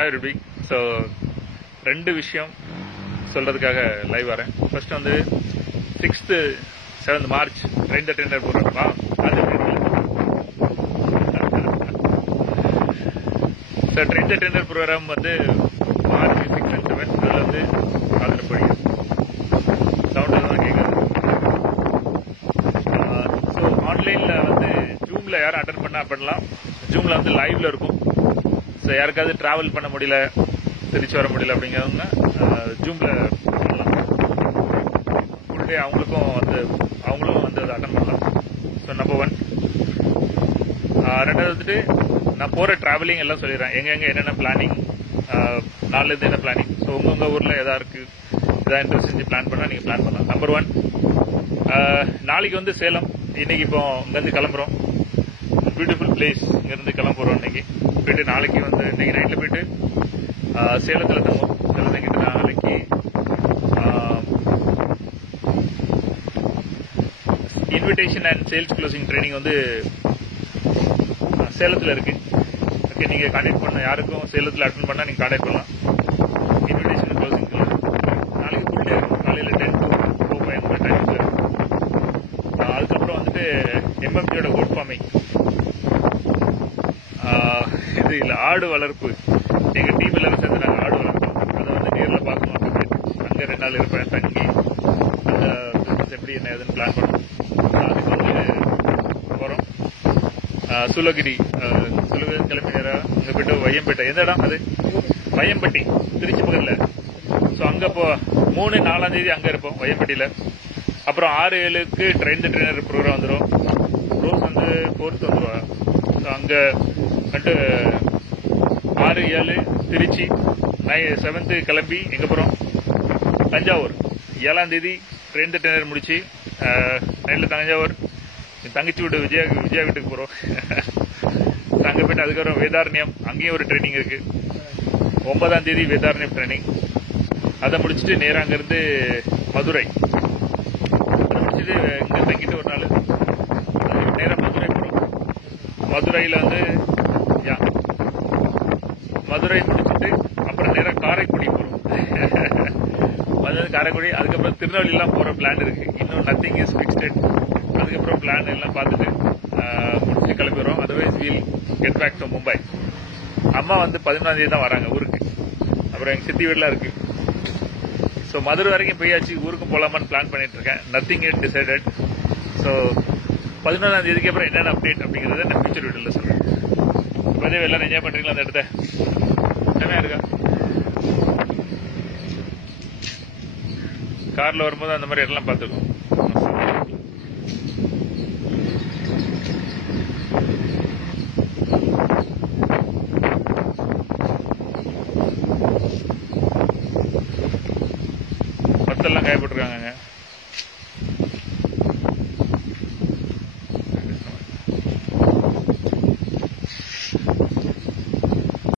Hi rupee. So 2 விஷயம் சொல்றதுக்காக live வரேன். ஃபர்ஸ்ட் வந்து 6th 7th March train the trainer போடுறப்பா அது so train the trainer program வந்து மார்ச் 6 and 7 அதில் வந்து பார்த்துட்டு போறீங்க. சவுண்ட் எல்லாம் கேட்குது. ஸோ ஆன்லைனில் வந்து ஜூமில் யாரும் அட்டன் பண்ணா பண்ணலாம். ஜூமில் வந்து லைவ்ல இருக்கும். ஸோ யாருக்காவது டிராவல் பண்ண முடியல, திருச்சி வர முடியல அப்படிங்கிறவங்க ஜூமில் பண்ணலாம். ஃபுல் டே அவங்களும் வந்து அதை அட்டன் பண்ணலாம். So number 1. ரெண்டாவது வந்துட்டு நான் போகிற டிராவலிங் எல்லாம் சொல்லிடுறேன். எங்கெங்க என்னென்ன பிளானிங், நாளிலேருந்து என்ன பிளானிங். ஸோ உங்கள் ஊரில் எதா இருக்குது, எதாவது இன்ட்ரெஸ்ட் செஞ்சு பிளான் பண்ணால் நீங்கள் பிளான் பண்ணலாம். நம்பர் 1, நாளைக்கு வந்து சேலம். இன்னைக்கு இப்போ இங்கேருந்து கிளம்புறோம். Beautiful place. இங்கேருந்து கிளம்புறோம் இன்னைக்கு. போயிட்டு நாளைக்கு வந்து இன்னைக்கு நைட்டில் போயிட்டு சேலத்தில் தங்குவோம். சேலம் தங்கிட்டு நாளைக்கு invitation and sales closing training வந்து சேலத்தில் இருக்கு. ஓகே, நீங்கள் கான்டாக்ட் பண்ண யாருக்கும் சேலத்தில் அட்டன் பண்ணால் நீங்கள் கான்டாக்ட் பண்ணலாம். இன்விடேஷன் க்ளோசிங் நாளைக்கு ஃபுல் டே இருக்கும். காலையில் 10 to 4 PM டைமில் இருக்கும். அதுக்கப்புறம் வந்துட்டு எம்எம்ஜியோட கோட் ஃபார்மிங், இது இல்லை ஆடு வளர்ப்பு. எங்கள் டீம் எல்லாரும் சேர்ந்து நாங்கள் ஆடு வளர்ப்போம். அதை வந்து நேரில் பார்க்கணும். அங்கே 2 நாள் இருப்பேன் தங்கி அந்த பிஸ்னஸ் எப்படி என்ன ஏதுன்னு பிளான் பண்ணணும். அதுக்கு வந்து போகிறோம். சூளகிரி கிளம்பி நேரம் அங்கே போய்ட்டு வையம்பேட்டை. எந்த இடம் அது? வையம்பட்டி, திருச்சி பக்கத்தில். ஸோ அங்கே இப்போ 3, 4ஆம் தேதி அங்கே இருப்போம் வையம்பட்டியில். அப்புறம் 6, 7க்கு ட்ரெயின் த ட்ரெயினர் ப்ரோக்ராம் வந்துடும். ரோஸ் வந்து 4th வந்துடுவா. ஸோ அங்கே வந்துட்டு 6, 7 திருச்சி, 7th கிளம்பி எங்கே போகிறோம்? தஞ்சாவூர். 7ஆம் தேதி ட்ரெயின் த ட்ரெயினர் முடிச்சு நைட்டில் தஞ்சாவூர் தங்கச்சி வீட்டு விஜயா வீட்டுக்கு போகிறோம். அங்கே போயிட்டு அதுக்கப்புறம் வேதாரண்யம், அங்கேயும் ஒரு ட்ரைனிங் இருக்கு. 9ஆம் தேதி வேதாரண்யம் ட்ரைனிங். அதை முடிச்சுட்டு நேராக அங்கேருந்து மதுரை. அதை முடிச்சுட்டு இங்கே தங்கிட்டு ஒரு நாள் நேராக மதுரை போகிறோம். மதுரையில் வந்து மதுரை முடிச்சுட்டு அப்புறம் நேராக காரைக்குடி போகிறோம். மதுரை காரைக்குடி. அதுக்கப்புறம் திருநெல்வேலிலாம் போகிற பிளான் இருக்கு. இன்னும் நத்திங் இஸ் ஃபிக்ஸ்டட். அதுக்கப்புறம் பிளான் எல்லாம் பார்த்துட்டு முடிச்சு கிளம்பிடுறோம். Otherwise we'll get back to Mumbai. அம்மா வந்து 11ஆம் தேதி தான் வராங்க ஊருக்கு. அப்புறம் எங்கள் சித்தி வீடெலாம் இருக்கு. ஸோ மதுரை வரைக்கும் போயாச்சு. ஊருக்கு போகலாமான்னு பிளான் பண்ணிட்டு இருக்கேன். Nothing it decided. ஸோ 11ஆம் தேதிக்கு அப்புறம் என்னென்ன அப்டேட் அப்படிங்கிறத நான் ஃபியூச்சர் வீடியோவில் சொல்றேன். இப்போதே எல்லாரும் என்ஜாய் பண்றீங்களா அந்த இடத்த? செமையா இருக்கா? கார்ல வரும்போது அந்த மாதிரி இடம்லாம் பார்த்துருக்கோம். மத்தெல்லாம் காயப்பட்டிருக்காங்க.